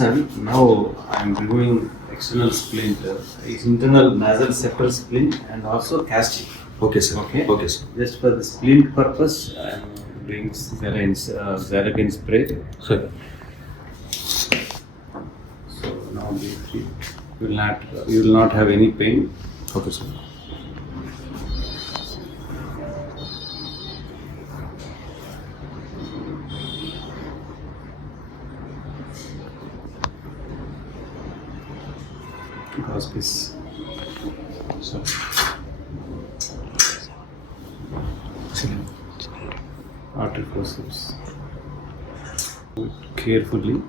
concerned, now I am removing external splint, internal nasal septal splint and also casting. Okay, sir. Okay. Okay, sir. Just for the splint purpose, I am doing Xarelto spray. Sir. So now you will not have any pain. Okay, sir. Hospice. So. Artery forceps. Carefully.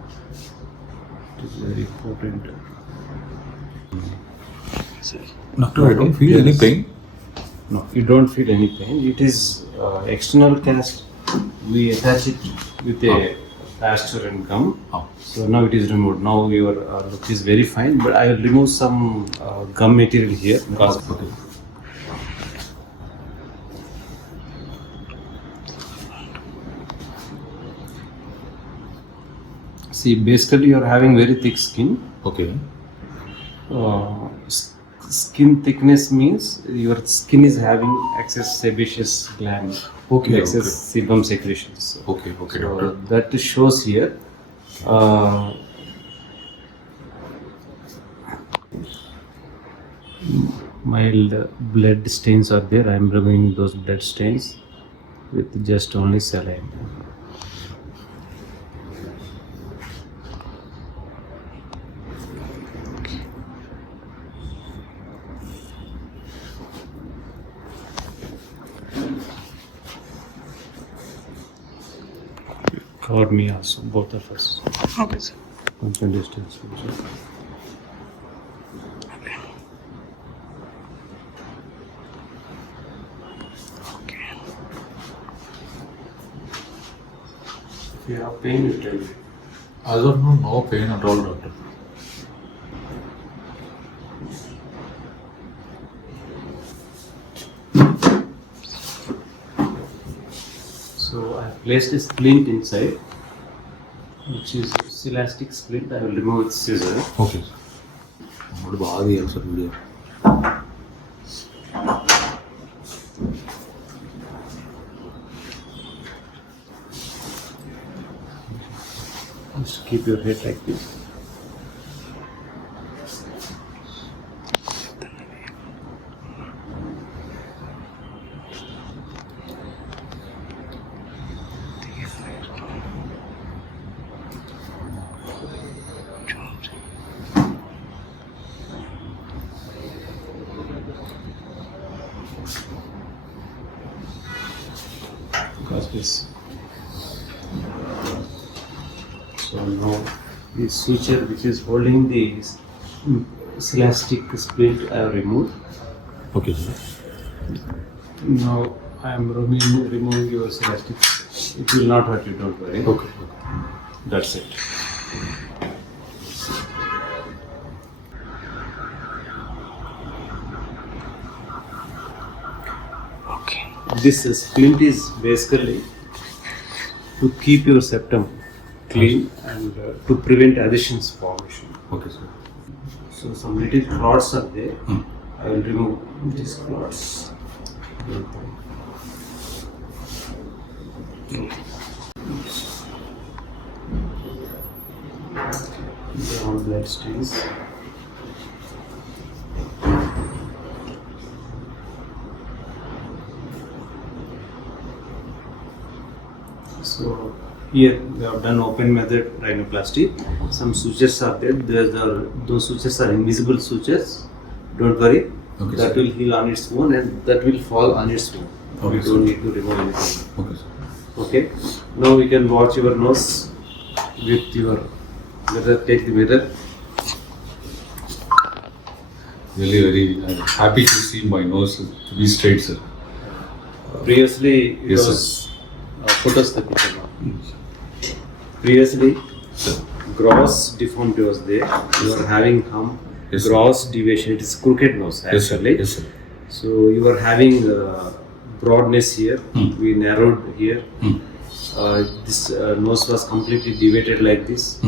It is very important. Doctor, I don't feel any pain. No, you don't feel any pain. It is external cast. We attach it with a plaster and gum. Oh. So now it is removed. Now your look is very fine. But I will remove some gum material here. Okay. See, basically you are having very thick skin. Okay. Skin thickness means your skin is having excess sebaceous gland, Okay, excess okay. sebum secretions. Okay, okay, So doctor. that shows here. Mild blood stains are there. I am removing those blood stains with just only saline. Cover me also, both of us. Okay, sir. కొంచెం distance. Okay. If you have pain, you tell me. As of now, no pain at all, doctor. So I have placed a splint inside, which is elastic splint. I will remove with scissor. Okay. What about the answer video? Just keep your head like this. This. So now this suture which is holding the elastic splint I have removed. Okay, sir. Now I am removing your elastic. It will not hurt you, don't worry. Okay. That's it. Okay. This splint is basically to keep your septum clean and to prevent adhesions formation. Okay, sir. So some little clots are there. I will remove these clots. These are all blood stains. So here we have done open method rhinoplasty. Some sutures are there. Those sutures are invisible sutures. Don't worry. Okay, That sir. will heal on its own and that will fall on its own. Okay, We sir. don't need to remove anything. Okay, sir. Okay. Now we can watch your nose with your mirror. Take the mirror. Really very happy to see my nose to be straight, sir. Previously it Yes, was photos. Previously gross deformity was there. You are having hump. Yes, sir. Gross deviation. It is crooked nose Yes, sir. actually. Yes, sir. So you are having broadness here. We narrowed here. This nose was completely deviated like this,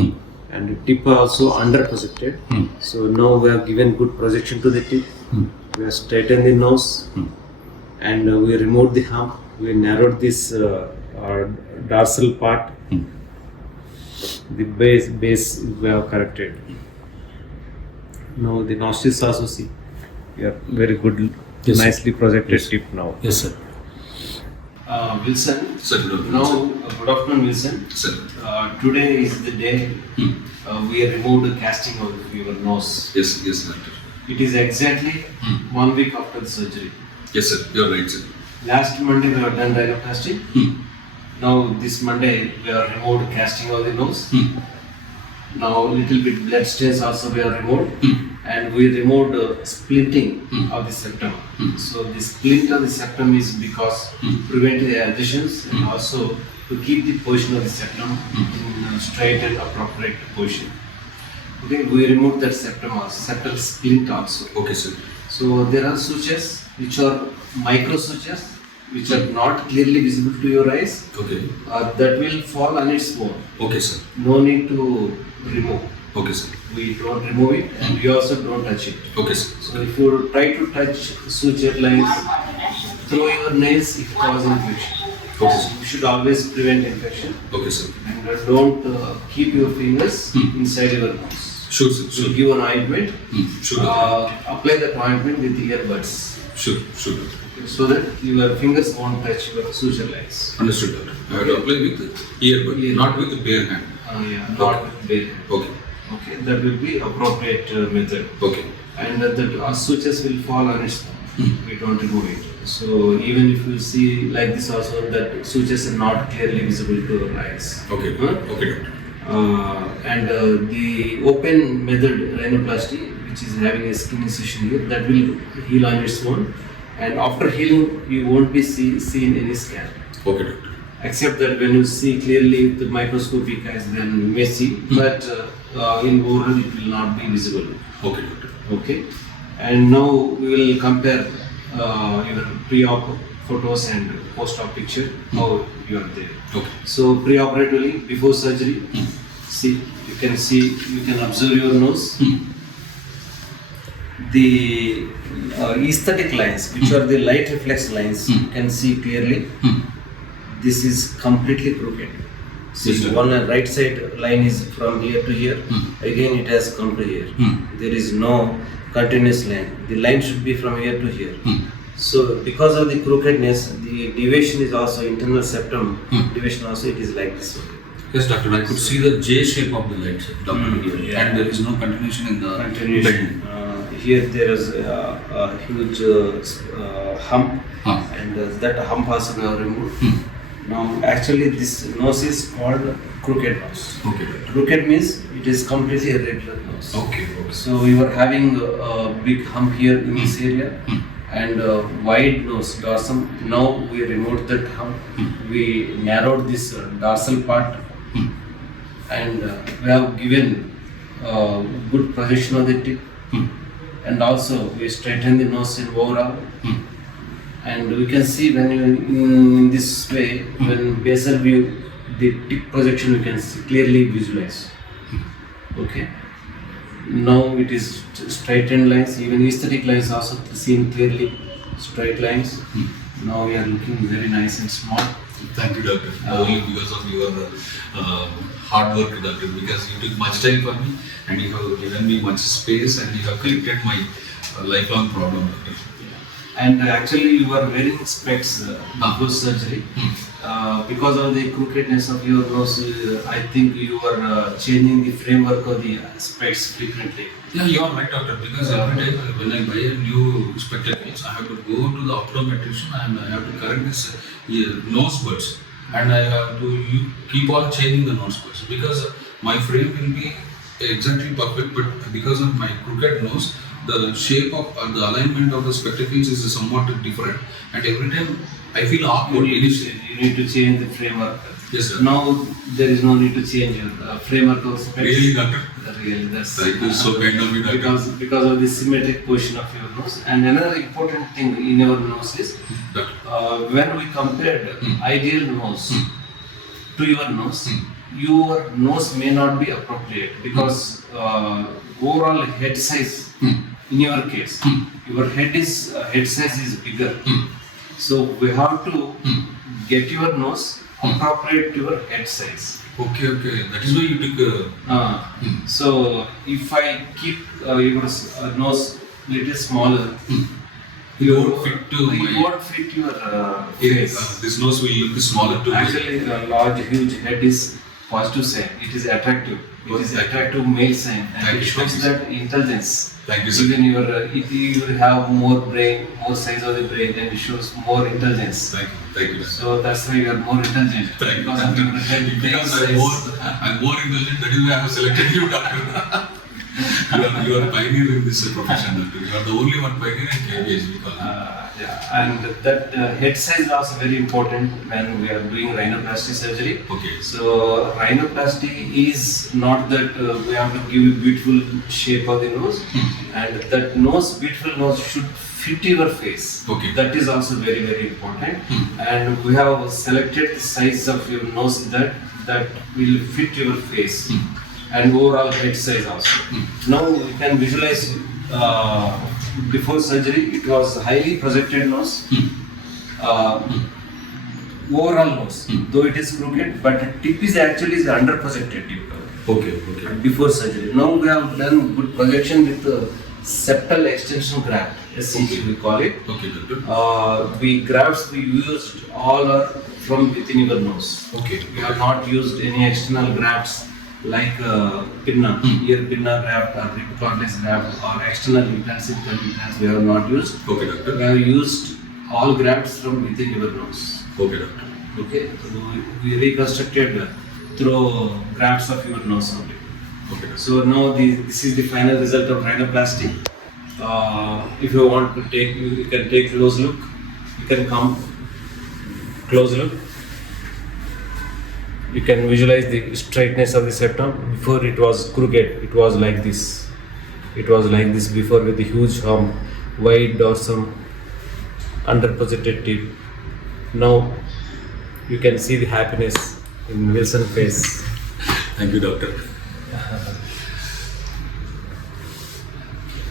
and the tip also under projected. So now we have given good projection to the tip. We have straightened the nose, and we removed the hump. We narrowed this dorsal part. The base we have corrected. Now the nostrils also see. Yeah, very good, Yes, sir. nicely projected Yes. tip now. Yes, sir. Wilson. Sir, good afternoon, Now, sir. good afternoon, Wilson. Sir. Today is the day we removed the casting of your nose. Yes, yes, doctor. It is exactly 1 week after the surgery. Yes, sir. You're right, sir. Last Monday we have done rhinoplasty. Now this Monday we have removed casting of the nose. Now little bit blood stains also we have removed, and we removed splinting of the septum. So the splint of the septum is because prevent the adhesions and also to keep the position of the septum in a straight and appropriate position. Okay, we removed that septum also, septal splint also. Okay, sir. So there are sutures which are micro sutures which are not clearly visible to your eyes. Okay. That will fall on its own. Okay, sir. No need to remove. Okay, sir. We don't remove it and we also don't touch it. Okay, sir. So if you try to touch suture lines through your nails, it causes infection. Okay, sir. You should always prevent infection Okay, sir. and don't keep your fingers inside your nose. Sure, sir. So Sure. give an ointment. Sure, doctor. Apply that ointment with earbuds Sure, sure, doctor. so that your fingers won't touch your suture lines. Understood, doctor. I have to apply with the earbud, Earbud. not with the bare hand. Not with bare hand. Okay. Okay, that will be appropriate method. Okay. And the sutures will fall on its own. We don't remove it. So even if you see like this also, that sutures are not clearly visible to your eyes. Okay. Huh? Okay, doctor. And the open method rhinoplasty, which is having a skin incision here, that will heal on its own. And after healing, you won't be seen any scar. Okay, doctor. Except that when you see clearly with the microscopic eyes, then you may see, but in oral it will not be visible. Okay, doctor. Okay, and now we will compare your pre-op photos and post-op picture, how you are there. Okay. So pre-operatively, before surgery, see, you can observe your nose. The aesthetic lines, which are the light reflex lines, you can see clearly. This is completely crooked. See, Yes, sir. one right side line is from here to here. Again, it has come to here. There is no continuous line. The line should be from here to here. So, because of the crookedness, the deviation is also internal septum deviation. Also, it is like this. Yes, doctor. I could see the J shape of the light, doctor, here, Yeah. and there is no continuation in the Continuation. Here there is a huge hump, and that hump also we have removed. Now, actually, this nose is called crooked nose. Okay, doctor. Crooked means it is completely irregular nose. Okay, okay. So you are having a big hump here in this area and a wide nose dorsum. Now we removed that hump. We narrowed this dorsal part and we have given good projection of the tip. And also we straighten the nose in overall. And we can see when you in this way, when basal view, the tip projection we can see, clearly visualize. Okay. Now it is straightened lines, even aesthetic lines also seen clearly, straight lines. Now we are looking very nice and small. Thank you, doctor. Only because of your hard work, doctor, because you took much time for me and you have given me much space and you have corrected my lifelong problem, doctor. And actually you are wearing specs before surgery. Because of the crookedness of your nose, I think you are changing the framework of the specs frequently. Yeah, you are right, doctor, because every time when I buy a new spectacles, I have to go to the optometrician and I have to correct this nose buds and I have to keep on changing the nose buds because my frame will be exactly perfect, but because of my crooked nose, the shape of the alignment of the spectacles is somewhat different, and every time I feel awkward. You need to change the framework. Yes, sir. Now there is no need to change your framework of specs. Really, doctor? Really, that's Thank you so kind of you, doctor. because of the symmetric position of your nose. And another important thing in your nose is Doctor. when we compared ideal nose to your nose, your nose may not be appropriate because overall head size in your case, your head size is bigger. So we have to get your nose appropriate to your head size. Okay. That is why you took. So if I keep your nose little smaller, It won't fit to it my. won't fit your face. This nose will look smaller to me. Actually, a large, huge head is positive sign. It is attractive. It is attractive male sign, and Thank it you, shows thank you, that intelligence. Thank you, sir. Even if you have more brain, more size of the brain, then it shows more intelligence. Thank you. So that's why you are more intelligent. Thank you. Because of your head brain Because size. I'm more intelligent. That is why I have selected you, doctor. you are a pioneer in this profession, doctor. You are the only one pioneer in KBH. We call it. And that head size is also very important when we are doing rhinoplasty surgery. Okay. So rhinoplasty is not that we have to give a beautiful shape of the nose, and that beautiful nose should fit your face. Okay. That is also very, very important. And we have selected the size of your nose that will fit your face and overall head size also. Now you can visualize. Before surgery, it was highly projected nose, overall nose, though it is crooked, but tip is actually under projected tip. Okay. Before surgery. Now we have done good projection with septal extension graft, essentially we call it. Okay, doctor. Grafts we used all are from within your nose. Okay. We have not used any external grafts like pinna, ear pinna graft or rib cortex graft or external implants, implants we have not used. Okay, doctor. We have used all grafts from within your nose. Okay, doctor. Okay, so we reconstructed through grafts of your nose only. Okay, doctor. So now this is the final result of rhinoplasty. If you want to take, you can take close look. You can come close look. You can visualize the straightness of the septum. Before it was crooked, it was like this. It was like this before with the huge hump, wide dorsum, under projected tip. Now you can see the happiness in Wilson's face. Thank you, doctor.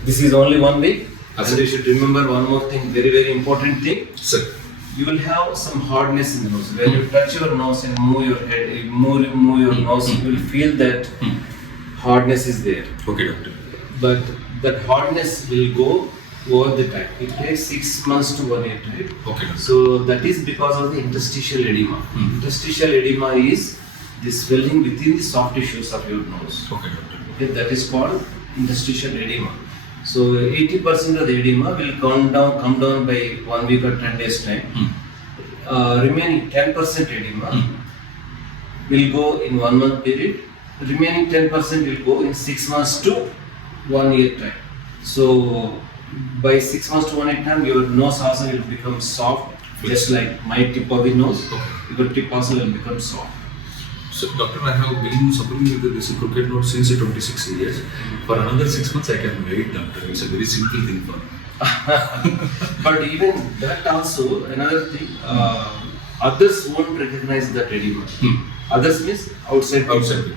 This is only 1 week. And you should remember one more thing, very, very important thing. Sir. You will have some hardness in the nose. When you touch your nose and move your head, move your nose, you will feel that hardness is there. Okay, doctor. But that hardness will go over the time. It takes 6 months to 1 year, right? Okay, doctor. So that is because of the interstitial edema. Interstitial edema is the swelling within the soft tissues of your nose. Okay, doctor. Okay, that is called interstitial edema. So 80% of the edema will come down by 1 week or 10 days time. Remaining 10% edema will go in 1 month period. Remaining 10% will go in 6 months to 1 year time. So by 6 months to 1 year time, your nose also will become soft, just like my tip of the nose. Okay. Your tip also will become soft. So, doctor, I have been suffering with this crooked nose since 26 years. For another 6 months, I can wait, doctor. It's a very simple thing for me. But even that also, another thing, others won't recognize that edema. Others means outside people.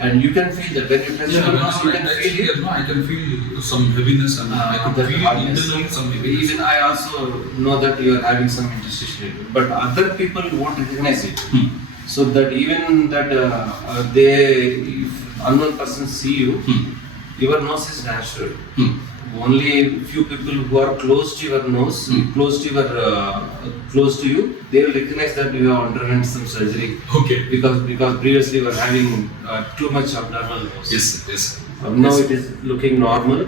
And you can feel that when you touch your nose, you can feel it. No, I can feel some heaviness and I can that feel hardness. internally some heaviness. Even I also know that you are having some interstitial edema. But other people won't recognize it. So that even that if unknown persons see you, your nose is natural. Only few people who are close to your nose, close to you, they will recognize that you have undergone some surgery. Okay. Because previously you were having too much abnormal nose. Yes. Now it is looking normal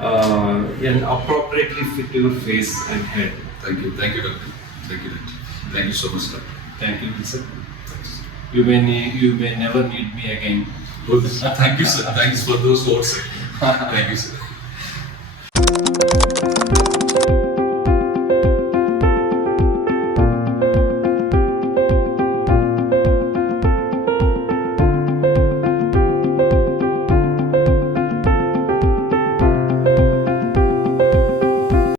and appropriately fit your face and head. Thank you, doctor. Thank you so much, doctor. Thank you, Wilson. You may never need me again. Thank you, sir. Thanks for those words, sir. Thank you, sir.